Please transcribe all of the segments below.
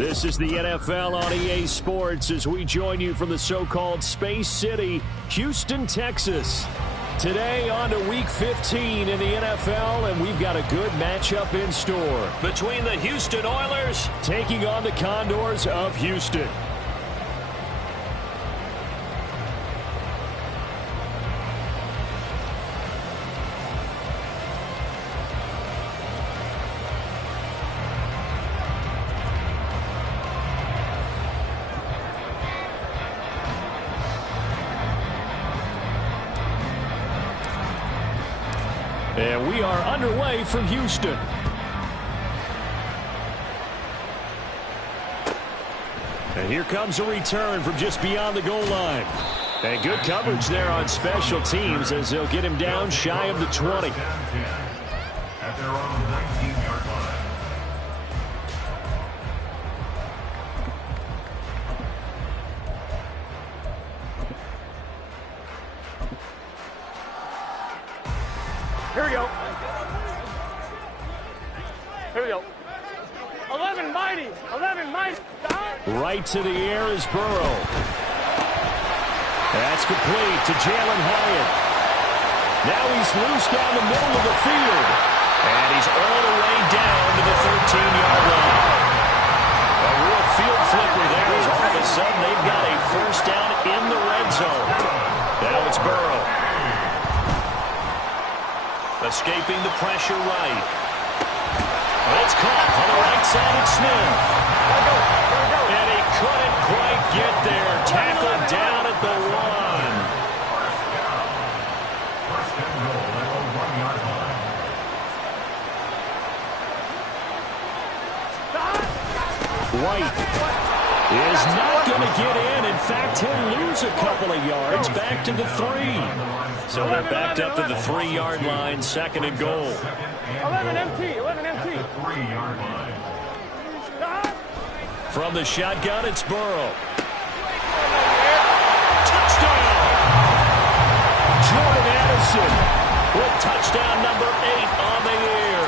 This is the NFL on EA Sports as we join you from the so-called Space City, Houston, Texas. Today on to Week 15 in the NFL, and we've got a good matchup in store between the Houston Oilers taking on the Condors of Houston. And we are underway from Houston. And here comes a return from just beyond the goal line. And good coverage there on special teams as they'll get him down shy of the 20. At their own 19-yard line. Here we go. Here we go. 11 mighty. 11 mighty. Right to the air is Burrow. That's complete to Jalen Hyatt. Now he's loose down the middle of the field. And he's all the way down to the 13-yard line. A real field flipper there as all of a sudden they've got a first down in the red zone. Now it's Burrow. Escaping the pressure right. That's caught on the right side of Smith. And he couldn't quite get there. Tackled down at the 1. First and goal at the 1-yard line. White is not going to get in. In fact, he'll lose a couple of yards back to the 3. So they're backed up to the 3-yard line, second and goal. 11 MT. 11 MT. 3-yard line. From the shotgun, it's Burrow. Touchdown! Jordan Addison with touchdown number 8 on the year.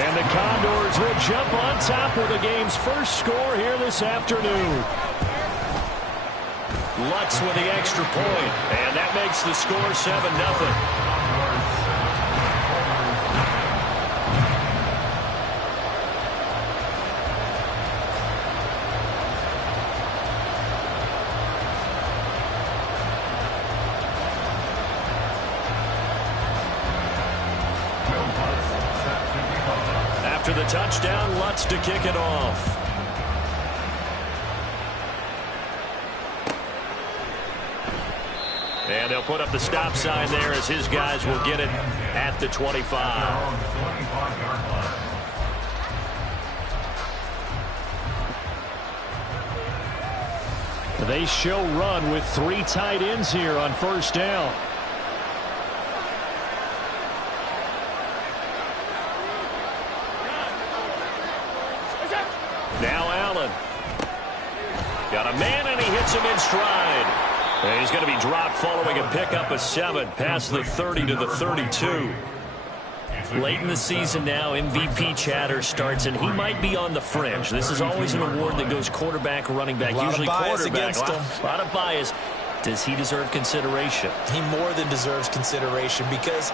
And the Condors will jump on top with the game's first score here this afternoon. Lutz with the extra point, and that makes the score 7-0. After the touchdown, Lutz to kick it off. And they'll put up the stop sign there as his guys will get it at the 25. They show run with 3 tight ends here on first down. Now Allen. Got a man and he hits him in stride. And he's going to be dropped following a pickup of 7 past the 30 to the 32. Late in the season now, MVP chatter starts, and he might be on the fringe. This is always an award that goes quarterback, running back, usually quarterback. A lot of bias. Does he deserve consideration? He more than deserves consideration because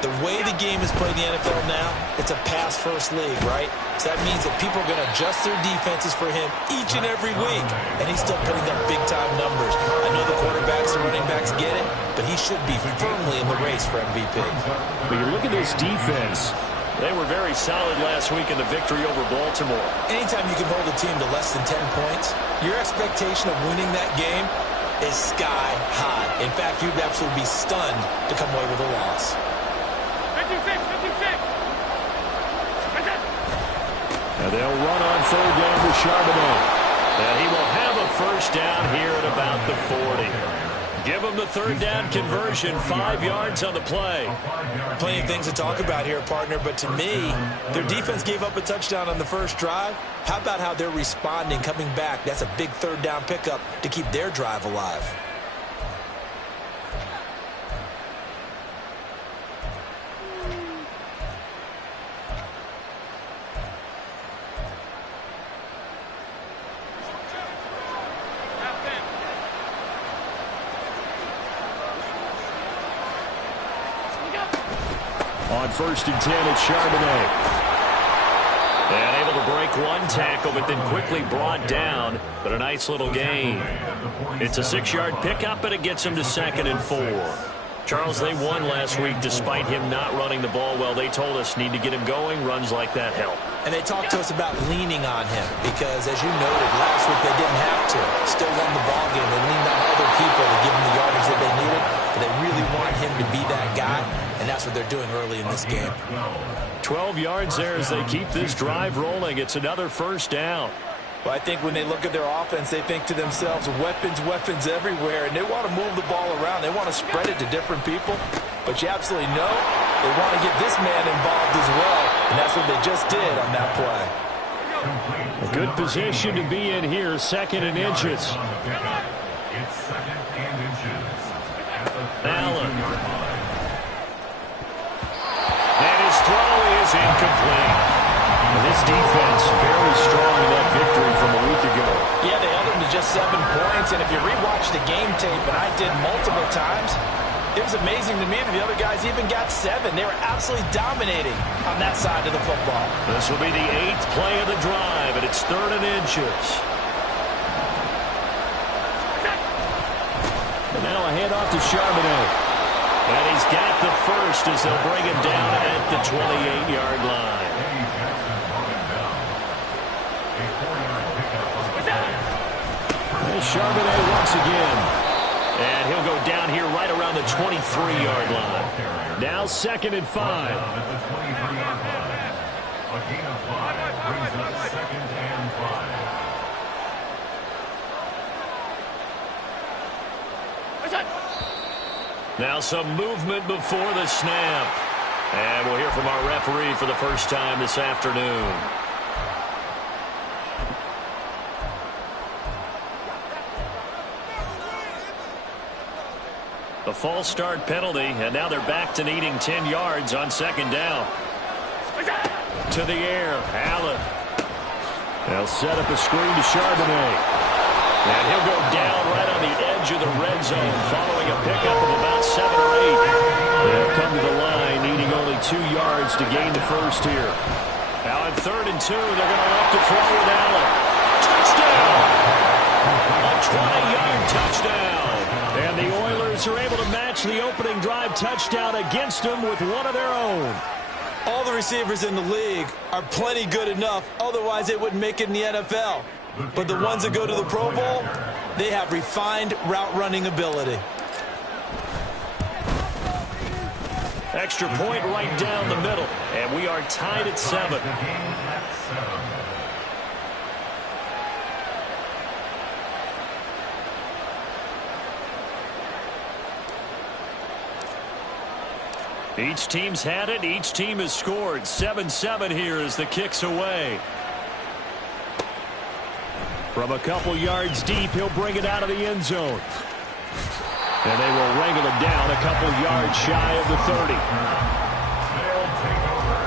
the way the game is played in the NFL now, it's a pass-first league, right? So that means that people are going to adjust their defenses for him each and every week, and he's still putting up big-time numbers. I know the quarterbacks and running backs get it, but he should be firmly in the race for MVP. But you look at this defense. They were very solid last week in the victory over Baltimore. Anytime you can hold a team to less than 10 points, your expectation of winning that game is sky high. In fact, you'd absolutely be stunned to come away with a loss. 56. And they'll run on third down with Charbonnet. And he will have a first down here at about the 40. Give him the third down conversion, 5 yards on the play. Plenty of things to talk about here, partner, but to me, their defense gave up a touchdown on the first drive. How about how they're responding, coming back? That's a big third down pickup to keep their drive alive. On 1st and 10, it's Charbonnet. And able to break one tackle, but then quickly brought down. But a nice little gain. It's a 6-yard pickup, but it gets him to 2nd and 4. Charles, they won last week despite him not running the ball well. They told us need to get him going. Runs like that help. And they talked to us about leaning on him because, as you noted, last week they didn't have to. Still won the ball game. They leaned on other people to give him the yardage that they needed. But they really want him to be that guy, and that's what they're doing early in this game. 12 yards there as they keep this drive rolling. It's another 1st down. Well, I think when they look at their offense, they think to themselves, weapons, weapons everywhere, and they want to move the ball around. They want to spread it to different people, but you absolutely know they want to get this man involved as well, and that's what they just did on that play. A good position to be in here, 2nd and inches. It's 2nd and inches. Allen. And his throw is incomplete. This defense very strong in that victory from a week ago. Yeah, they held him to just 7 points, and if you rewatch the game tape, and I did multiple times, it was amazing to me that the other guys even got 7. They were absolutely dominating on that side of the football. This will be the 8th play of the drive, and it's 3rd and inches. And now a handoff to Charbonnet. And he's got the first as they'll bring him down at the 28-yard line. Charbonnet once again. And he'll go down here right around the 23-yard line. Now 2nd and 5. A gain of 5 brings up 2nd and 5. Now some movement before the snap. And we'll hear from our referee for the first time this afternoon. A false start penalty, and now they're back to needing 10 yards on 2nd down. To the air, Allen. They'll set up a screen to Charbonnet. And he'll go down right on the edge of the red zone following a pickup of about 7 or 8. They'll come to the line needing only 2 yards to gain the first here. Now on 3rd and 2, they're going to look to throw with Allen. Touchdown! A 20-yard touchdown. And the Oilers are able to match the opening drive touchdown against them with one of their own. All the receivers in the league are plenty good enough, otherwise they wouldn't make it in the NFL. But the ones that go to the Pro Bowl, they have refined route running ability. Extra point right down the middle, and we are tied at 7. Each team's had it. Each team has scored. 7-7 here as the kick's away. From a couple yards deep, he'll bring it out of the end zone. And they will wrangle him down a couple yards shy of the 30. They'll take over.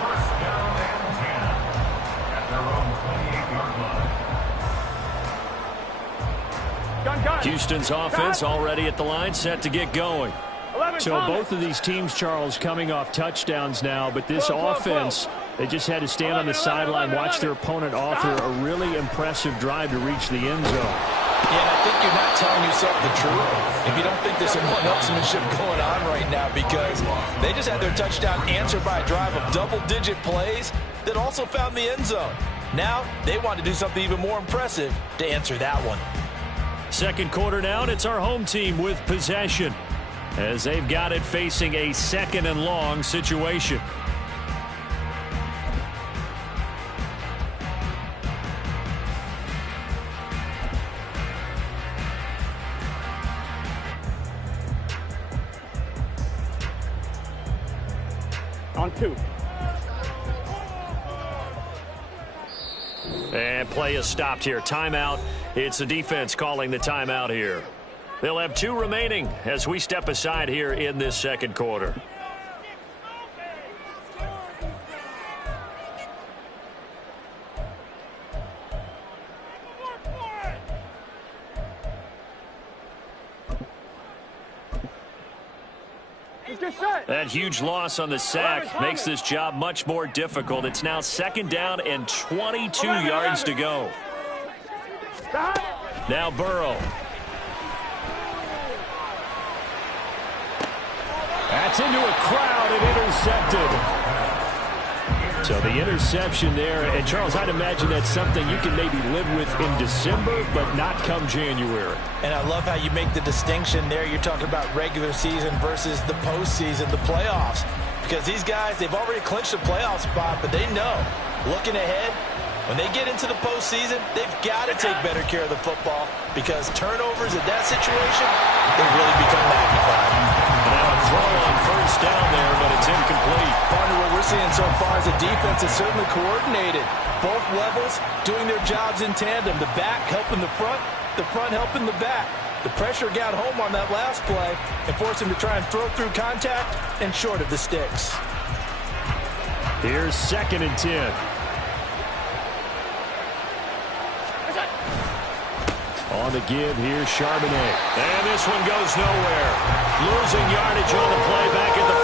1st down and 10 at their own 28-yard line. Houston's offense already at the line, set to get going. So both of these teams, Charles, coming off touchdowns now, but this offense, they just had to stand on the sideline, watch their opponent author a really impressive drive to reach the end zone. Yeah, I think you're not telling yourself the truth if you don't think there's some one-upsmanship going on right now, because they just had their touchdown answered by a drive of double-digit plays that also found the end zone. Now they want to do something even more impressive to answer that one. 2nd quarter now, and it's our home team with possession, as they've got it facing a 2nd and long situation. On 2. And play is stopped here. Timeout. It's the defense calling the timeout here. They'll have 2 remaining as we step aside here in this 2nd quarter. That huge loss on the sack makes this job much more difficult. It's now 2nd down and 22 yards to go. Now Burrow. That's into a crowd and intercepted. So the interception there, and Charles, I'd imagine that's something you can maybe live with in December, but not come January. And I love how you make the distinction there. You're talking about regular season versus the postseason, the playoffs. Because these guys, they've already clinched a playoff spot, but they know, looking ahead, when they get into the postseason, they've got to take better care of the football because turnovers in that situation, they really become magnified. Now a throw on 1st down there, but it's incomplete. Partner, what we're seeing so far is the defense is certainly coordinated. Both levels doing their jobs in tandem. The back helping the front helping the back. The pressure got home on that last play and forced him to try and throw through contact and short of the sticks. Here's 2nd and 10. On the give, here's Charbonnet. And this one goes nowhere. Losing yardage on the play back at the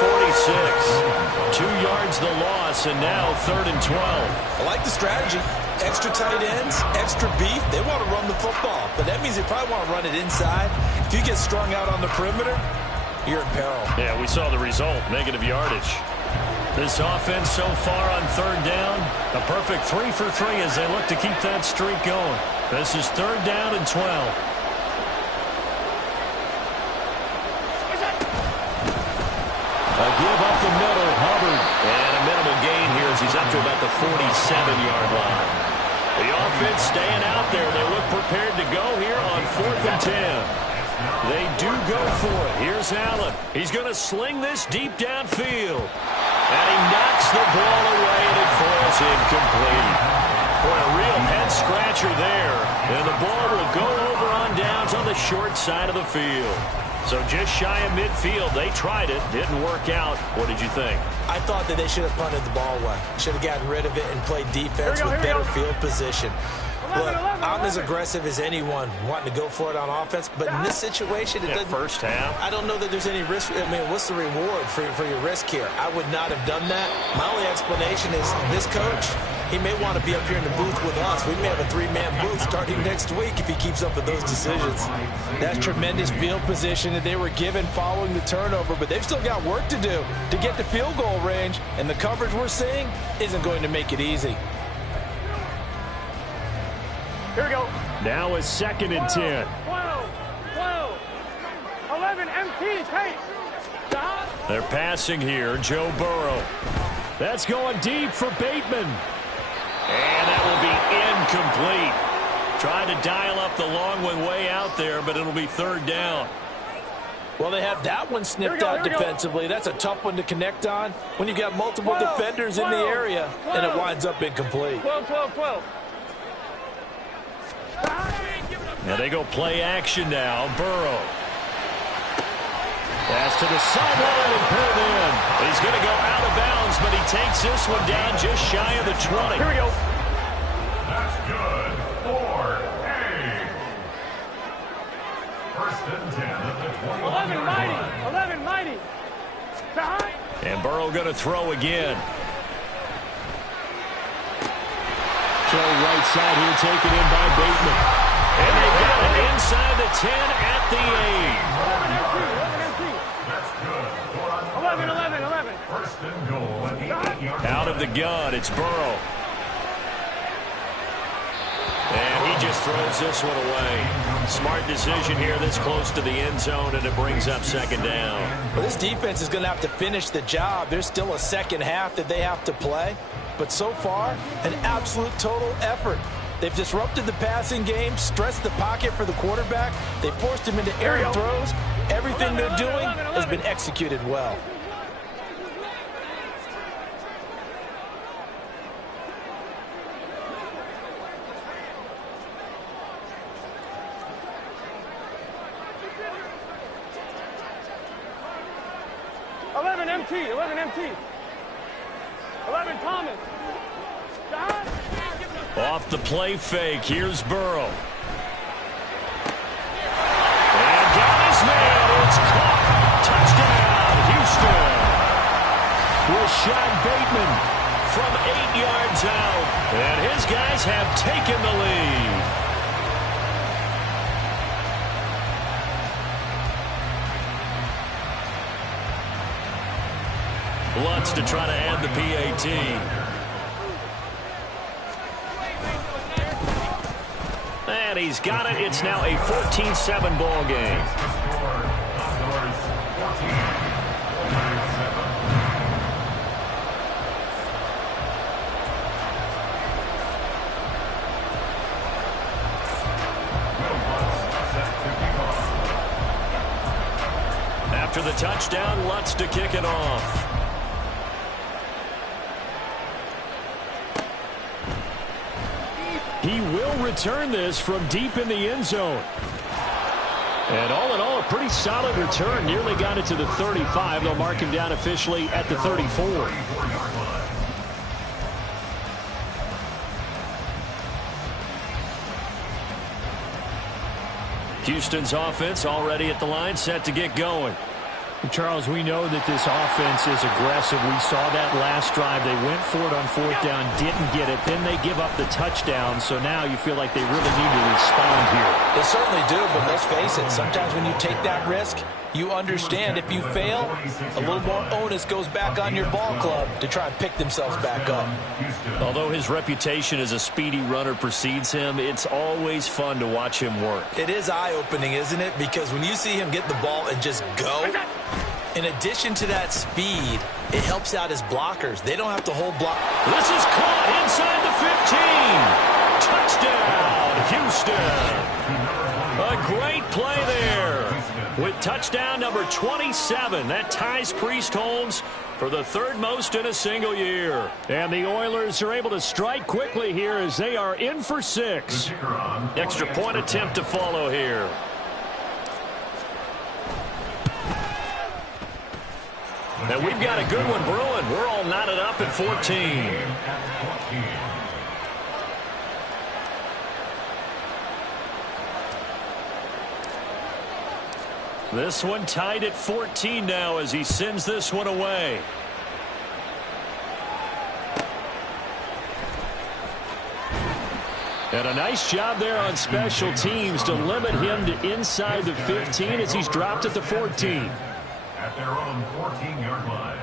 46. 2 yards the loss, and now 3rd and 12. I like the strategy. Extra tight ends, extra beef. They want to run the football, but that means they probably want to run it inside. If you get strung out on the perimeter, you're in peril. Yeah, we saw the result, negative yardage. This offense so far on 3rd down, a perfect 3 for 3 as they look to keep that streak going. This is 3rd down and 12. A give up the middle, Hubbard. And a minimal gain here as he's up to about the 47-yard line. The offense staying out there. They look prepared to go here on 4th and 10. They do go for it. Here's Allen. He's going to sling this deep downfield. And he knocks the ball away, and it falls incomplete. For a real head-scratcher there. And the ball will go over on downs on the short side of the field. So just shy of midfield. They tried it. Didn't work out. What did you think? I thought that they should have punted the ball away. Should have gotten rid of it and played defense with better field position. Look, I'm as aggressive as anyone wanting to go for it on offense, but in this situation, it doesn't. First half. I don't know that there's any risk. I mean, what's the reward for your risk here? I would not have done that. My only explanation is this coach, he may want to be up here in the booth with us. We may have a 3-man booth starting next week if he keeps up with those decisions. That's tremendous field position that they were given following the turnover, but they've still got work to do to get to field goal range, and the coverage we're seeing isn't going to make it easy. Here we go. Now a 2nd and 10. 12, 11, empty, take. They're passing here, Joe Burrow. That's going deep for Bateman. And that will be incomplete. Trying to dial up the long one way out there, but it'll be 3rd down. Well, they have that one snipped out defensively. That's a tough one to connect on when you've got multiple defenders in the area, and it winds up incomplete. 12. Now they go play action now. Burrow. Pass to the sideline and pulled in. He's going to go out of bounds, but he takes this one down just shy of the 20. Here we go. That's good for A. 1st and 10 at the 21-yard line. 11 mighty. Behind. And Burrow going to throw again. Throw right side here, taken in by Bateman. And they got it inside the 10 at the 8. 11. 1st and goal at the 8-yard line. Out of the gun, it's Burrow. And he just throws this one away. Smart decision here this close to the end zone, and it brings up 2nd down. Well, this defense is going to have to finish the job. There's still a second half that they have to play. But so far, an absolute total effort. They've disrupted the passing game, stressed the pocket for the quarterback. They forced him into aerial throws. Everything they're doing has been executed well. Empty. 11 Thomas. Off the play fake. Here's Burrow. And got his man. It's caught. Touchdown, Houston. Rashad Bateman from 8 yards out. And his guys have taken the lead. Lutz to try to add the PAT. And he's got it. It's now a 14-7 ball game. After the touchdown, Lutz to kick it off. He will return this from deep in the end zone. And all in all, a pretty solid return. Nearly got it to the 35. They'll mark him down officially at the 34. Houston's offense already at the line, set to get going. Charles, we know that this offense is aggressive. We saw that last drive. They went for it on 4th down, didn't get it. Then they give up the touchdown. So now you feel like they really need to respond here. They certainly do, but let's face it. Sometimes when you take that risk, you understand if you fail, a little more onus goes back on your ball club to try and pick themselves back up. Although his reputation as a speedy runner precedes him, it's always fun to watch him work. It is eye-opening, isn't it? Because when you see him get the ball and just go, in addition to that speed, it helps out his blockers. They don't have to hold block. This is caught inside the 15. Touchdown, Houston. A great play there. With touchdown number 27, that ties Priest Holmes for the 3rd most in a single year. And the Oilers are able to strike quickly here as they are in for 6. Extra point attempt to follow here. And we've got a good one brewing. We're all knotted up at 14. This one tied at 14 now as he sends this one away. And a nice job there on special teams to limit him to inside the 15 as he's dropped at the 14. At their own 14-yard line.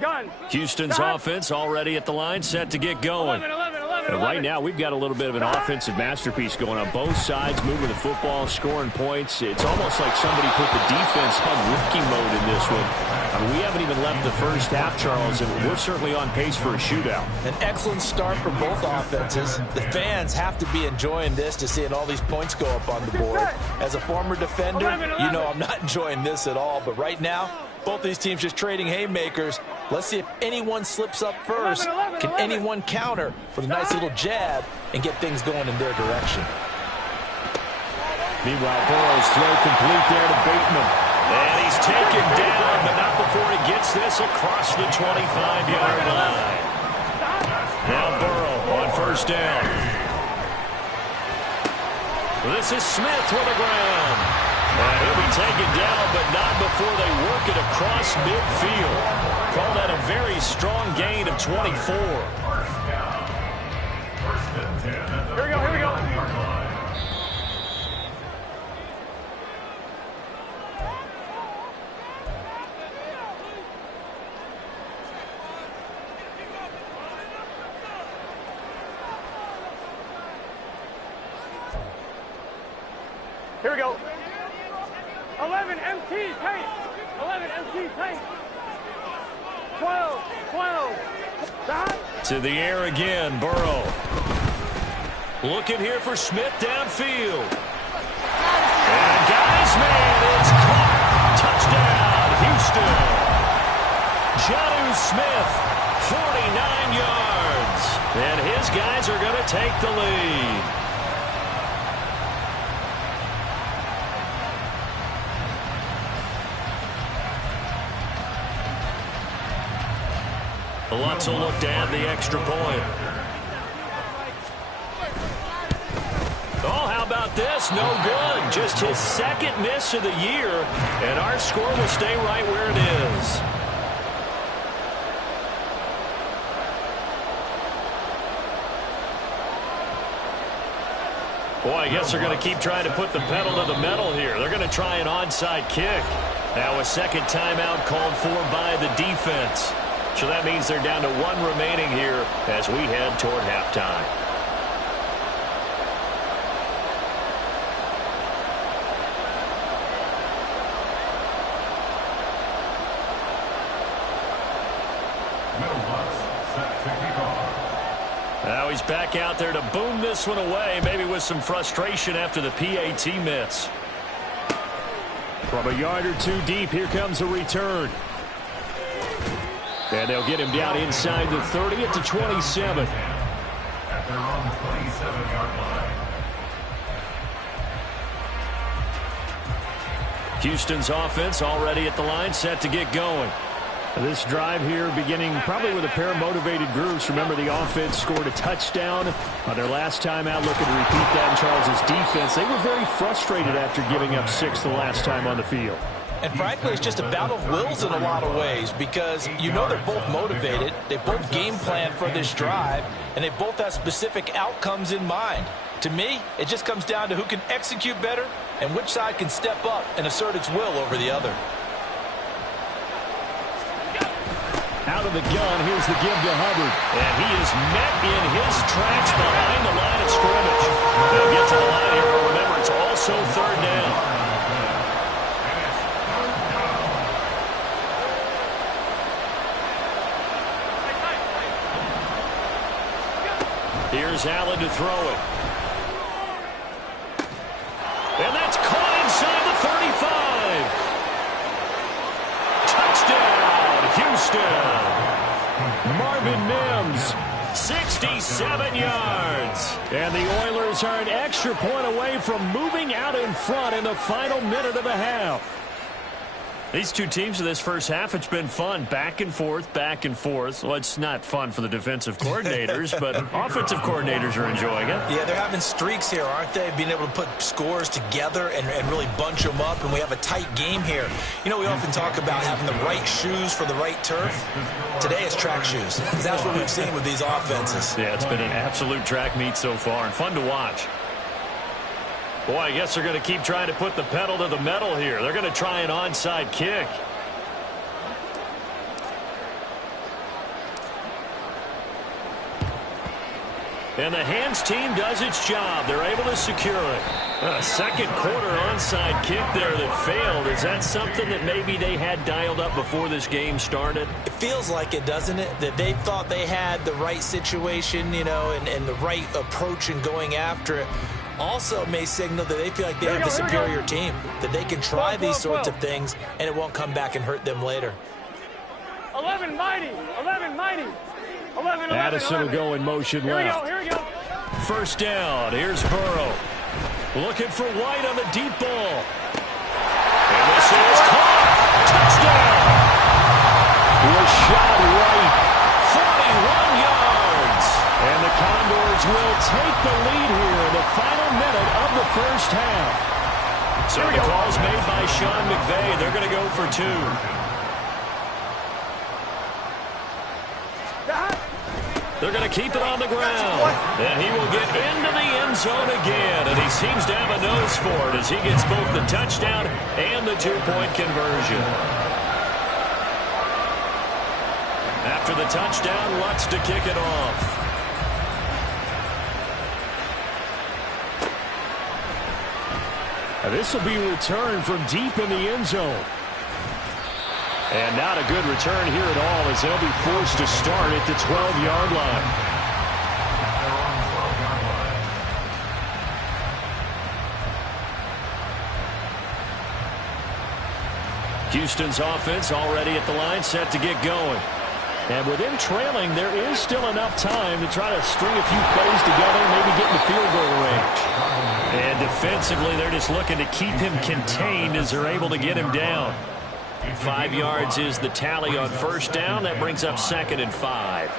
Gun. Houston's offense already at the line, set to get going. 11. And right now, we've got a little bit of an offensive masterpiece going on both sides, moving the football, scoring points. It's almost like somebody put the defense on rookie mode in this one. I mean, we haven't even left the first half, Charles, and we're certainly on pace for a shootout. An excellent start for both offenses. The fans have to be enjoying this to seeing all these points go up on the board. As a former defender, you know I'm not enjoying this at all. But right now, both these teams just trading haymakers. Let's see if anyone slips up first. Can anyone counter with a nice little jab and get things going in their direction? Meanwhile, Burrow's throw complete there to Bateman. And he's taken down, but not before he gets this across the 25-yard line. Now Burrow on 1st down. This is Smith with the ground. And he'll be taken down, but not before they work it across midfield. Call that a very strong gain of 24. Here we go. Here we go. 11 MT tank. 11 MT tank. 12. Stop. To the air again, Burrow. Looking here for Smith downfield. And guys, man, it's caught. Touchdown, Houston. Jonnu Smith, 49 yards. And his guys are going to take the lead. Lutz will look to add the extra point. Oh, how about this? No good. Just his second miss of the year, and our score will stay right where it is. Boy, I guess they're going to keep trying to put the pedal to the metal here. They're going to try an onside kick. Now a second timeout called for by the defense. So that means they're down to one remaining here as we head toward halftime. Now he's back out there to boom this one away, maybe with some frustration after the PAT miss. From a yard or two deep, here comes a return. And they'll get him down inside the 30 at the 27. At their own 27-yard line. Houston's offense already at the line, set to get going. This drive here beginning probably with a pair of motivated groups. Remember, the offense scored a touchdown on their last time out, looking to repeat that in Charles' defense. They were very frustrated after giving up 6 the last time on the field. And frankly, it's just a battle of wills in a lot of ways because you know they're both motivated. They both game plan for this drive, and they both have specific outcomes in mind. To me, it just comes down to who can execute better and which side can step up and assert its will over the other. Out of the gun, here's the give to Hubbard. And he is met in his tracks behind the line of scrimmage. They'll get to the line here, but remember, it's also third down. Here's Allen to throw it. And that's caught inside the 35. Touchdown, Houston. Marvin Mims. 67 yards. And the Oilers are an extra point away from moving out in front in the final minute of the half. These two teams in this first half, it's been fun. Back and forth, back and forth. Well, it's not fun for the defensive coordinators, but offensive coordinators are enjoying it. Yeah, they're having streaks here, aren't they? Being able to put scores together and really bunch them up, and we have a tight game here. You know, we often talk about having the right shoes for the right turf. Today it's track shoes. That's what we've seen with these offenses. Yeah, it's been an absolute track meet so far and fun to watch. Boy, I guess they're going to keep trying to put the pedal to the metal here. They're going to try an onside kick. And the hands team does its job. They're able to secure it. A second quarter onside kick there that failed. Is that something that maybe they had dialed up before this game started? It feels like it, doesn't it? That they thought they had the right situation, you know, and the right approach in going after it. Also may signal that they feel like they have the superior team, that they can try these sorts of things and it won't come back and hurt them later. 11 mighty, 11 mighty, 11, 11, Addison 11. will go in motion left. Here we go. First down. Here's Burrow. Looking for White on the deep ball. And this is caught. Touchdown. Rashad White. 41 yards. And the Condors will take the lead here in the final minute of the first half. So the call's made by Sean McVay. They're going to go for 2. They're going to keep it on the ground. And he will get into the end zone again. And he seems to have a nose for it as he gets both the touchdown and the two-point conversion. After the touchdown, Lutz to kick it off. This will be returned from deep in the end zone. And not a good return here at all as they'll be forced to start at the 12-yard line. Houston's offense already at the line, set to get going. And with him trailing, there is still enough time to try to string a few plays together, maybe get in the field goal range. And defensively, they're just looking to keep him contained as they're able to get him down. 5 yards is the tally on first down. That brings up 2nd and 5.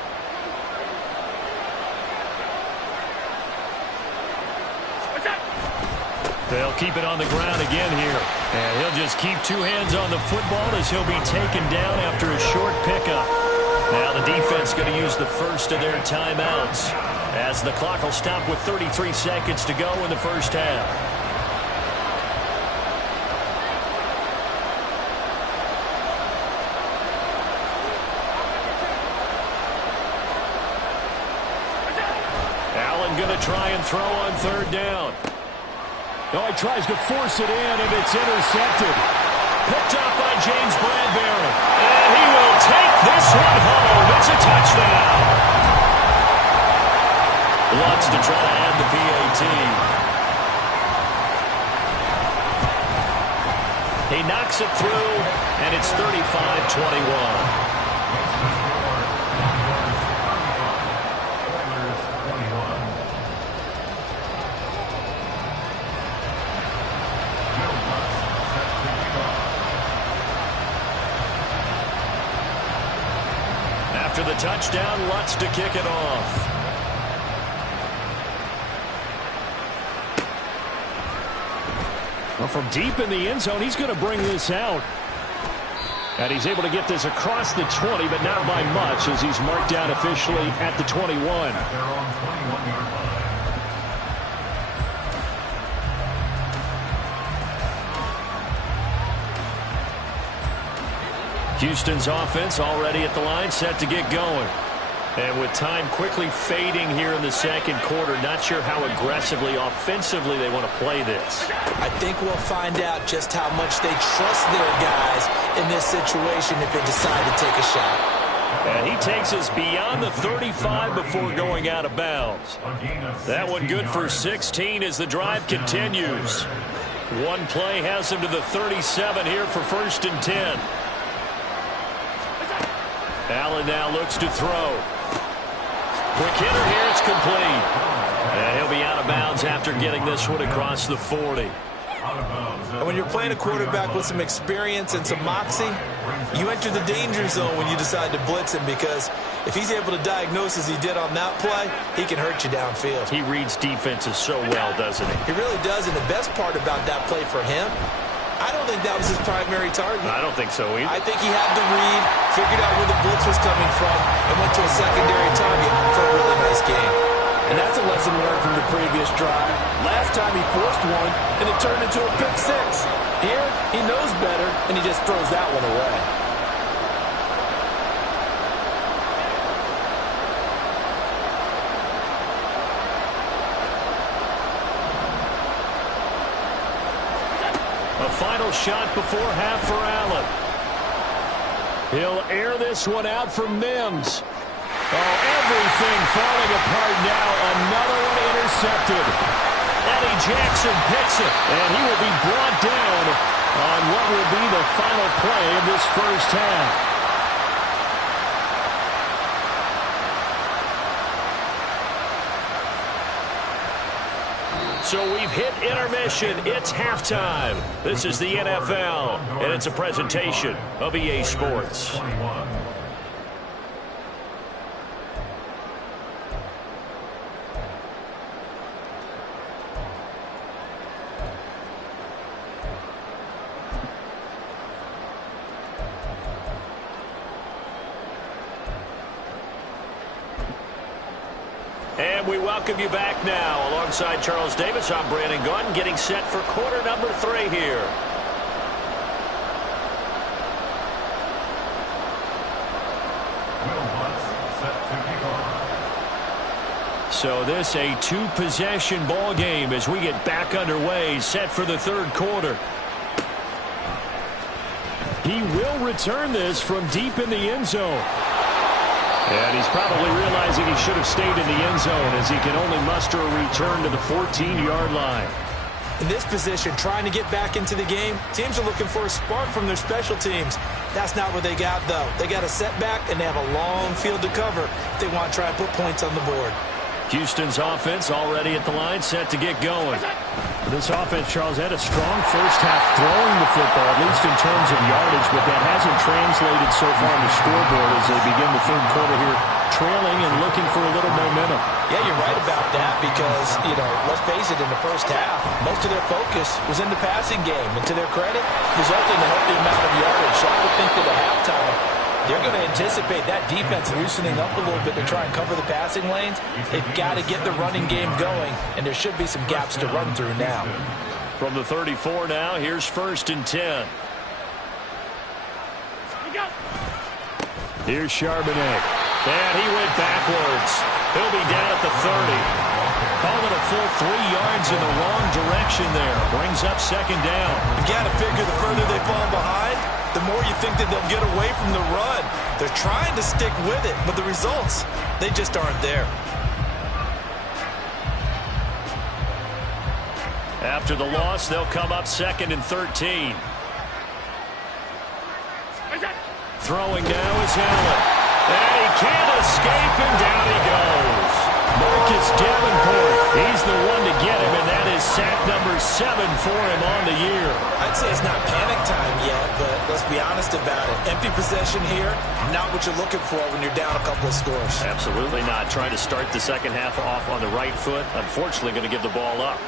They'll keep it on the ground again here. And he'll just keep 2 hands on the football as he'll be taken down after a short pickup. Now the defense going to use the first of their timeouts as the clock will stop with 33 seconds to go in the first half. Allen going to try and throw on 3rd down. Oh, he tries to force it in, and it's intercepted. Picked up by James Bradbury. And he will take this one home. It's a touchdown. Wants to try to add the PAT. He knocks it through, and it's 35-21. After the touchdown, Lutz to kick it off. Well, from deep in the end zone, he's going to bring this out. And he's able to get this across the 20, but not by much as he's marked down officially at the 21. They're on 21-yard line. Houston's offense already at the line, set to get going. And with time quickly fading here in the second quarter, not sure how aggressively, offensively they want to play this. I think we'll find out just how much they trust their guys in this situation if they decide to take a shot. And he takes us beyond the 35 before going out of bounds. That one good for 16 as the drive continues. One play has him to the 37 here for 1st and 10. Allen now looks to throw. Quick hitter here, it's complete. And he'll be out of bounds after getting this one across the 40. And when you're playing a quarterback with some experience and some moxie, you enter the danger zone when you decide to blitz him, because if he's able to diagnose as he did on that play, he can hurt you downfield. He reads defenses so well, doesn't he? He really does, and the best part about that play for him, I don't think that was his primary target. I don't think so either. I think he had the read, figured out where the blitz was coming from, and went to a secondary target for a really nice game. And that's a lesson learned from the previous drive. Last time he forced one, and it turned into a pick 6. Here, he knows better, and he just throws that one away. A final shot before half for Allen. He'll air this one out for Mims. Oh, everything falling apart now. Another one intercepted. Eddie Jackson picks it, and he will be brought down on what will be the final play of this first half. So we've hit intermission. It's halftime. This is the NFL, and it's a presentation of EA Sports. And we welcome you back now. Alongside Charles Davis, I'm Brandon Gunn, getting set for quarter number 3 here. So this a 2-possession ball game as we get back underway, set for the third quarter. He will return this from deep in the end zone. And he's probably realizing he should have stayed in the end zone as he can only muster a return to the 14-yard line. In this position, trying to get back into the game, teams are looking for a spark from their special teams. That's not what they got, though. They got a setback, and they have a long field to cover if they want to try and put points on the board. Houston's offense already at the line, set to get going. This offense, Charles, had a strong first half throwing the football, at least in terms of yardage, but that hasn't translated so far on the scoreboard as they begin the third quarter here, trailing and looking for a little momentum. Yeah, you're right about that because, let's face it, in the first half, most of their focus was in the passing game. And to their credit, resulted in a healthy amount of yardage. So I would think that at halftime, they're going to anticipate that defense loosening up a little bit to try and cover the passing lanes. They've got to get the running game going, and there should be some gaps to run through now. From the 34 now, here's 1st and 10. Here's Charbonnet. And he went backwards. He'll be down at the 30. Call it a full 3 yards in the wrong direction there. Brings up 2nd down. You got to figure the further they fall behind, the more you think that they'll get away from the run. They're trying to stick with it, but the results, they just aren't there. After the loss, they'll come up 2nd and 13. Throwing now is Allen. And he can't escape, and down he goes. Marcus Davenport, he's the one to get him, and that is sack number 7 for him on the year. I'd say it's not panic time yet, but let's be honest about it. Empty possession here, not what you're looking for when you're down a couple of scores. Absolutely not. Trying to start the second half off on the right foot. Unfortunately, going to give the ball up.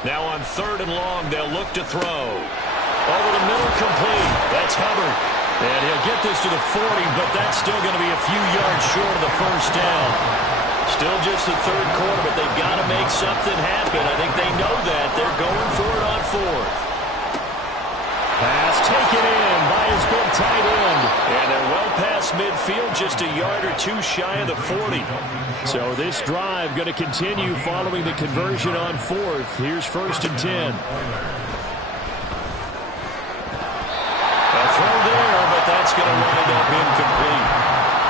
Now on 3rd and long, they'll look to throw. Over the middle, complete. That's Hubbard. And he'll get this to the 40, but that's still going to be a few yards short of the 1st down. Still just the 3rd quarter, but they've got to make something happen. I think they know that. They're going for it on 4th. Pass taken in by his big tight end. And they're well past midfield, just a yard or 2 shy of the 40. So this drive going to continue following the conversion on 4th. Here's 1st and 10. A throw there, but that's going to wind up incomplete.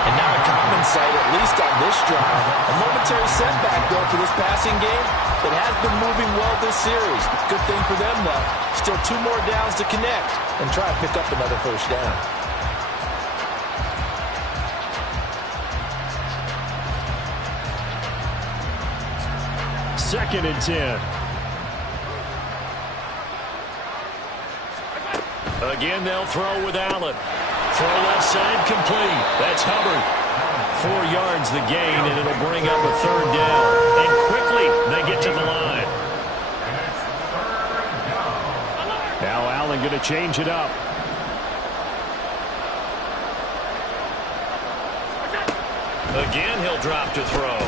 And now a common sight, at least on this drive. A momentary setback, though, for this passing game that has been moving well this series. Good thing for them, though. Still 2 more downs to connect and try to pick up another 1st down. Second and 10. Again, they'll throw with Allen. Throw left side, complete. That's Hubbard. 4 yards the gain, and it'll bring up a 3rd down. And quickly, they get to the line. Now Allen going to change it up. Again, he'll drop to throw.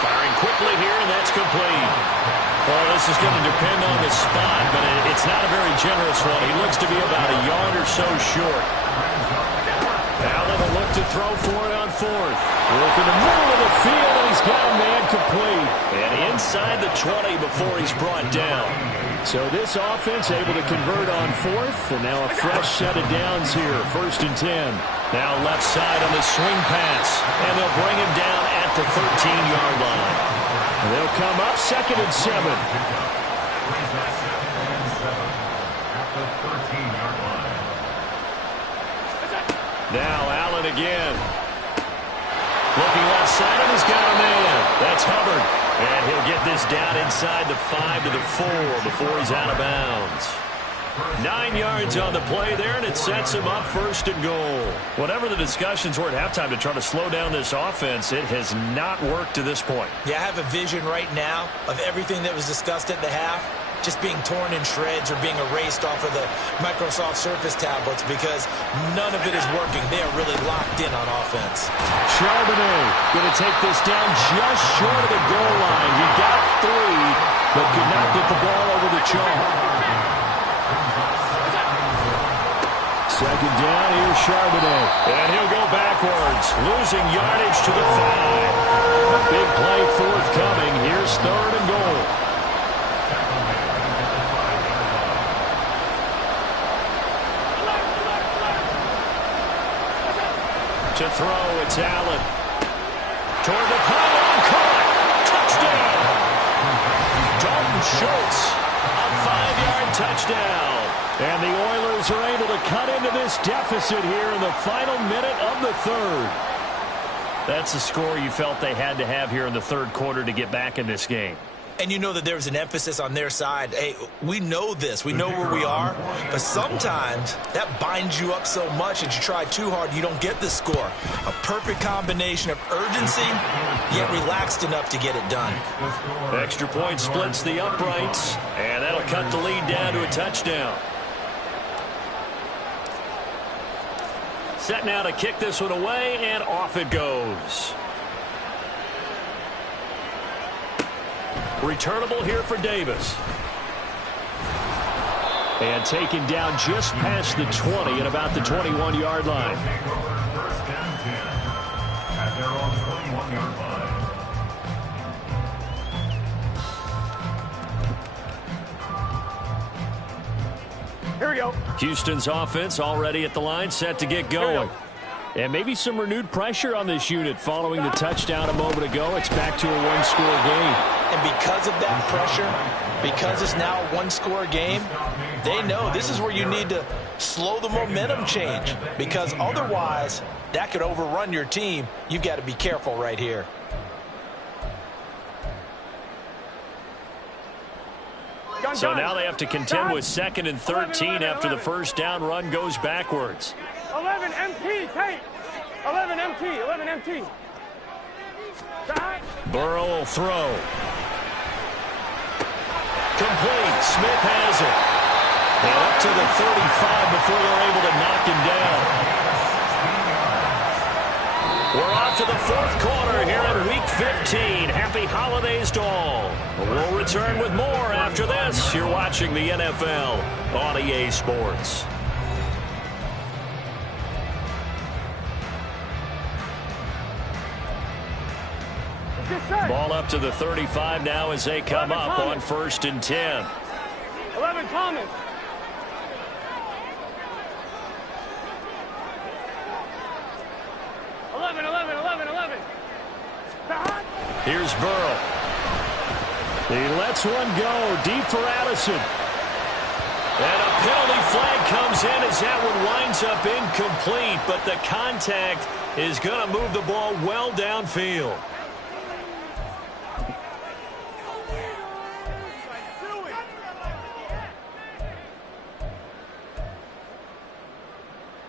Firing quickly here, and that's complete. Well, this is going to depend on the spot, but it's not a very generous one. He looks to be about a yard or so short. Allen will look to throw for it on 4th. Look in the middle of the field, and he's got a man complete. And inside the 20 before he's brought down. So this offense able to convert on 4th, and now a fresh set of downs here. 1st and 10. Now left side on the swing pass, and they'll bring him down at the 13-yard line. And they'll come up 2nd and 7. Now Allen again. Looking left side, and he's got a man. That's Hubbard. And he'll get this down inside the 5 to the 4 before he's out of bounds. 9 yards on the play there, and it sets him up 1st and goal. Whatever the discussions were at halftime to try to slow down this offense, it has not worked to this point. Yeah, I have a vision right now of everything that was discussed at the half just being torn in shreds or being erased off of the Microsoft Surface tablets because none of it is working. They are really locked in on offense. Charbonnet going to take this down just short of the goal line. He got 3, but could not get the ball over the chalk. 2nd down, here's Charbonnet. And he'll go backwards, losing yardage to the 5. A big play forthcoming. Here's 3rd and goal. To throw, it's Allen. Toward the pylon, caught. Touchdown. Dalton Schultz on And the Oilers are able to cut into this deficit here in the final minute of the third. That's the score you felt they had to have here in the third quarter to get back in this game. And you know that there's an emphasis on their side. Hey, we know this. We know where we are. But sometimes that binds you up so much that you try too hard, you don't get the score. A perfect combination of urgency, yet relaxed enough to get it done. Extra point splits the uprights, and that'll cut the lead down to a touchdown. Set now to kick this one away, and off it goes. Returnable here for Davis. And taken down just past the 20 at about the 21-yard line. First and 10 at their own 21-yard line. Here we go. Houston's offense already at the line, set to get going. And maybe some renewed pressure on this unit following the touchdown a moment ago. It's back to a one-score game. And because of that pressure, because it's now a one-score game, they know this is where you need to slow the momentum change, because otherwise that could overrun your team. You've got to be careful right here. So now they have to contend with 2nd and 13 after the first down run goes backwards. 11 MT, Tate. 11 MT, 11 MT. Burrow will throw. Complete. Smith has it. And up to the 35 before they're able to knock him down. We're off to the fourth quarter here in Week 15. Happy holidays to all. We'll return with more after this. You're watching the NFL on EA Sports. Ball up to the 35 now as they come up on 1st and 10. 11 Thomas. Here's Burrow. He lets one go deep for Addison. And a penalty flag comes in as that one winds up incomplete, but the contact is going to move the ball well downfield.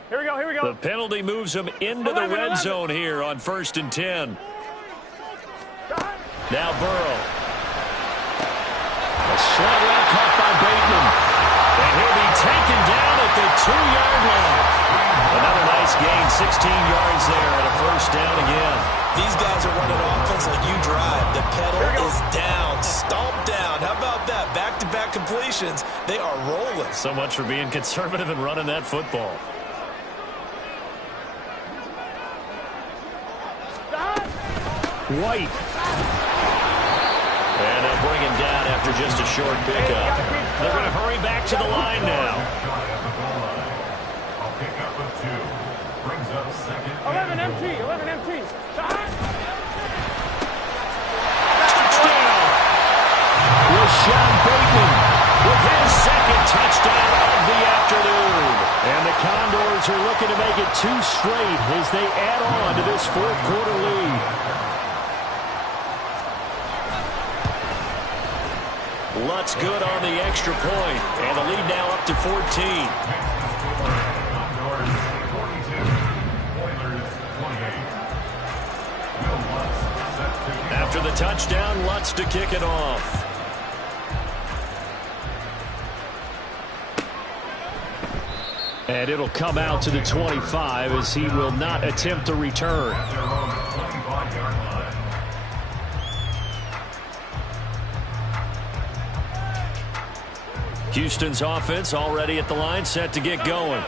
Here we go, here we go. The penalty moves them into the red zone here on 1st and 10. Now Burrow. A slant route caught by Bateman. And he'll be taken down at the 2-yard line. Another nice gain, 16 yards there, and a first down again. These guys are running offense like you drive. The pedal is down, stomped down. How about that? Back-to-back completions. They are rolling. So much for being conservative and running that football. White. And they'll bring him down after just a short pickup. They're going to hurry back to the line now. I'll pick up with 2. Brings up 2nd. 11 MT, 11 MT. Touchdown! Rashawn Bateman With his second touchdown of the afternoon. And the Condors are looking to make it 2 straight as they add on to this fourth quarter lead. Lutz good on the extra point, and the lead now up to 14. After the touchdown, Lutz to kick it off. And it'll come out to the 25 as he will not attempt to return. Houston's offense already at the line, set to get going.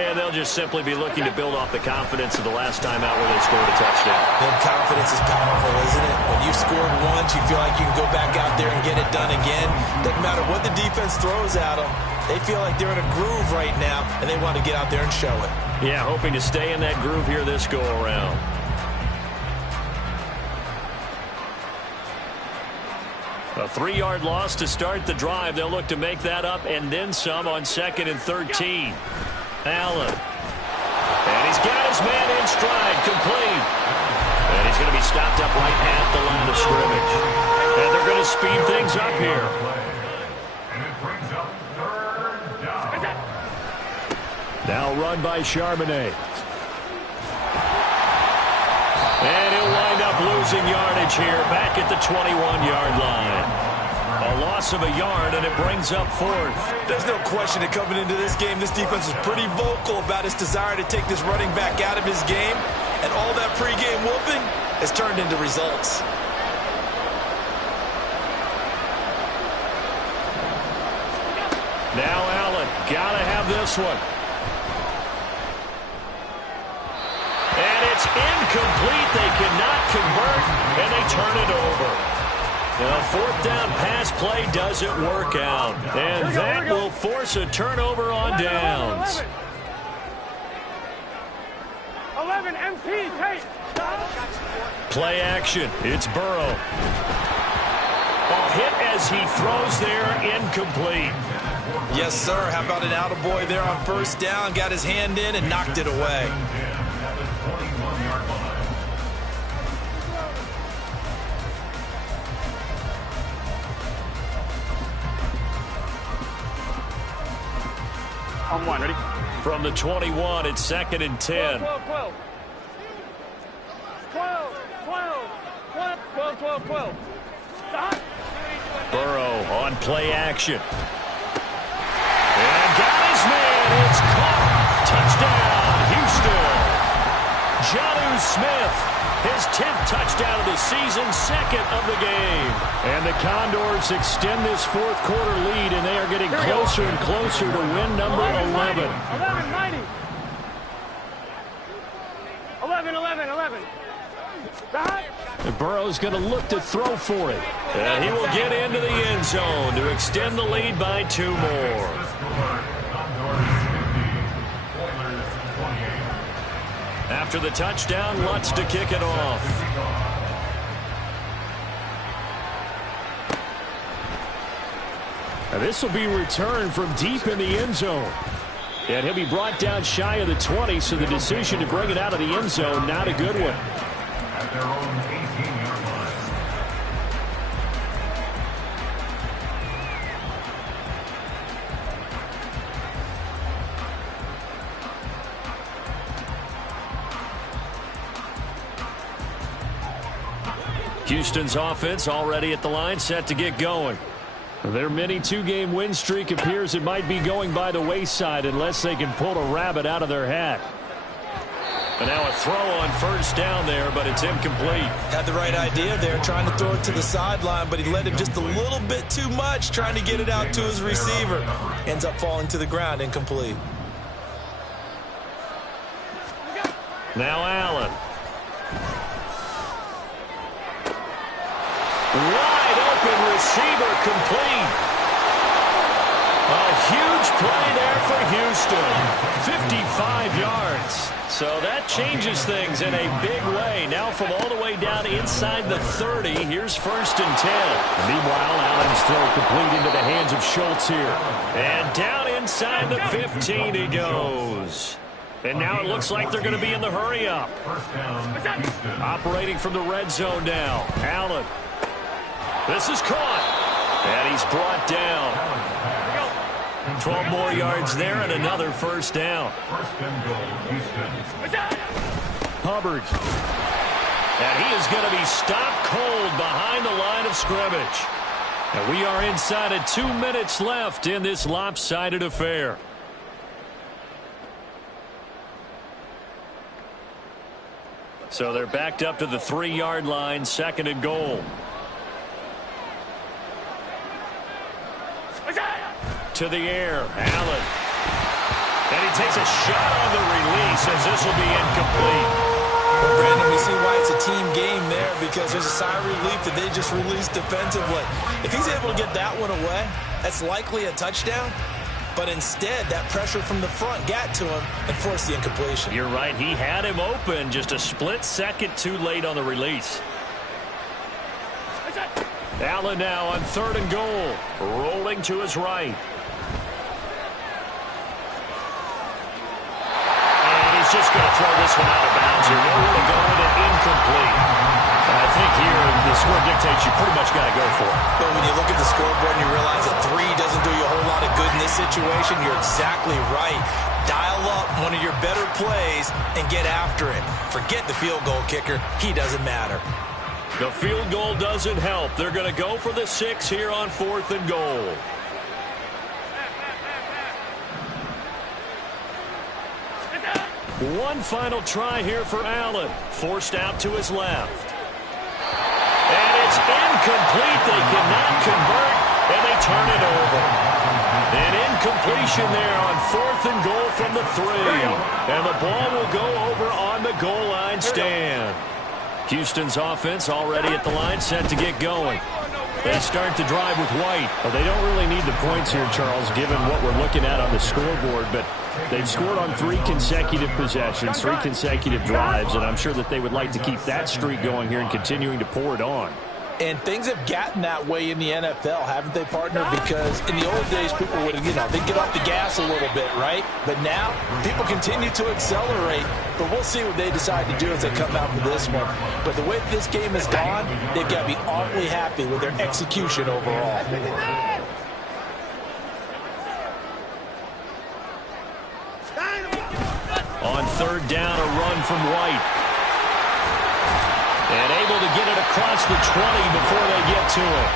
And they'll just simply be looking to build off the confidence of the last time out where they scored a touchdown. And confidence is powerful, isn't it? When you've scored once, you feel like you can go back out there and get it done again. Doesn't matter what the defense throws at them. They feel like they're in a groove right now, and they want to get out there and show it. Yeah, hoping to stay in that groove here this go-around. A 3-yard loss to start the drive. They'll look to make that up and then some on 2nd and 13. Allen. And he's got his man in stride, complete. And he's going to be stopped up right at the line of scrimmage. And they're going to speed things up here. And it brings up 3rd down. Now run by Charbonnet. And he'll wind up losing yardage here back at the 21-yard line. A loss of a yard, and it brings up 4th. There's no question that coming into this game, this defense was pretty vocal about its desire to take this running back out of his game. And all that pregame whooping has turned into results. Now Allen, gotta have this one. And it's incomplete. They cannot convert, and they turn it over. The 4th down pass play doesn't work out. And that will force a turnover on downs. 11 MP, Tate. Play action. It's Burrow. A hit as he throws there, incomplete. Yes, sir. How about an attaboy there on 1st down? Got his hand in and knocked it away. On 1, ready? From the 21, it's 2nd and 10. 12, 12. 12, 12, 12, 12, 12, 12. Stop. Burrow on play action. And got his man. It's caught. Touchdown, Houston. Jonnu Smith, his 10th touchdown of the season, 2nd of the game. And the Condors extend this 4th quarter lead, and they are getting closer and closer to win number 11. 11, 90. 11, 11, 11. Stop. And Burrow's going to look to throw for it. And he will get into the end zone to extend the lead by 2 more. After the touchdown, Lutz to kick it off. Now this will be returned from deep in the end zone. And he'll be brought down shy of the 20, so the decision to bring it out of the end zone, not a good one. At their own 18-yard line. Houston's offense already at the line, set to get going. Their mini 2-game win streak appears it might be going by the wayside unless they can pull a rabbit out of their hat. And now a throw on 1st down there, but it's incomplete. Had the right idea there, trying to throw it to the sideline, but he led him just a little bit too much, trying to get it out to his receiver. Ends up falling to the ground, incomplete. Now Allen. Wide open receiver, complete. A huge play there for Houston. 55 yards. So that changes things in a big way. Now from all the way down inside the 30, here's 1st and 10. Meanwhile, Allen's throw complete into the hands of Schultz here. And down inside the 15 he goes. And now it looks like they're going to be in the hurry-up. Operating from the red zone now. Allen. This is caught. And he's brought down. 12 more yards there and another 1st down. 1st and goal, Houston. Hubbard. And he is going to be stopped cold behind the line of scrimmage. And we are inside of 2 minutes left in this lopsided affair. So they're backed up to the 3-yard line, 2nd and goal. To the air, Allen. And he takes a shot on the release as this will be incomplete. Well, Brandon, we see why it's a team game there, because there's a sigh of relief that they just released defensively. If he's able to get that one away, that's likely a touchdown. But instead, that pressure from the front got to him and forced the incompletion. You're right. He had him open, just a split second too late on the release. Allen now on 3rd and goal. Rolling to his right. And he's just going to throw this one out of bounds here. Nowhere to go with it, incomplete. I think here the score dictates you pretty much got to go for it. But when you look at the scoreboard and you realize that 3 doesn't do you a whole lot of good in this situation, you're exactly right. Dial up one of your better plays and get after it. Forget the field goal kicker. He doesn't matter. The field goal doesn't help. They're going to go for the 6 here on 4th and goal. One final try here for Allen. Forced out to his left. And it's incomplete. They cannot convert, and they turn it over. An incompletion there on 4th and goal from the 3. And the ball will go over on the goal line stand. Houston's offense already at the line, set to get going. They start the drive with White. Well, they don't really need the points here, Charles, given what we're looking at on the scoreboard, but they've scored on 3 consecutive possessions, 3 consecutive drives, and I'm sure that they would like to keep that streak going here and continuing to pour it on. And things have gotten that way in the NFL, haven't they, partner? Because in the old days, people would, they'd get off the gas a little bit, right? But now, people continue to accelerate. But we'll see what they decide to do as they come out for this one. But the way this game has gone, they've got to be awfully happy with their execution overall. On 3rd down, a run from White. And able to get it across the 20 before they get to it.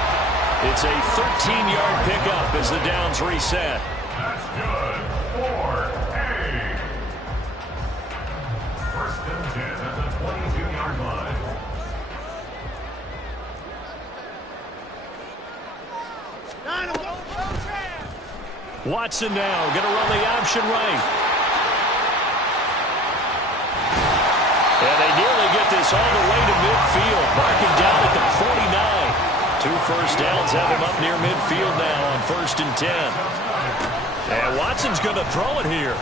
It's a 13-yard pickup as the downs reset. That's good for A. 1st and 10 at the 22-yard line. Watson now going to run the option right. And they nearly get this all the way to midfield, marking down at the 49. 2 first downs have him up near midfield now on 1st and 10. And Watson's going to throw it here.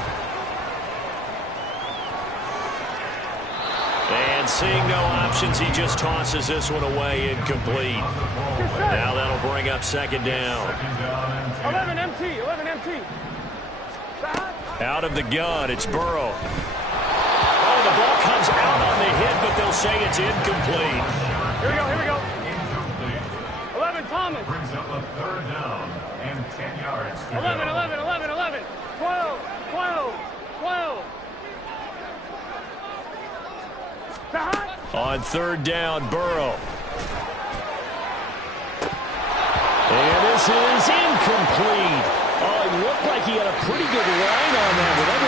And seeing no options, he just tosses this one away, incomplete. Now that'll bring up 2nd down. 11 MT, 11 MT. Out of the gun, it's Burrow. Oh, the ball comes out on the hit, but they'll say it's incomplete. Here we go, here we go. Incomplete. 11 Thomas. Brings up a 3rd down and 10 yards. 11, 11, 11, 11. 12, 12, 12. On 3rd down, Burrow. And this is incomplete. Oh, it looked like he had a pretty good line on that. Whatever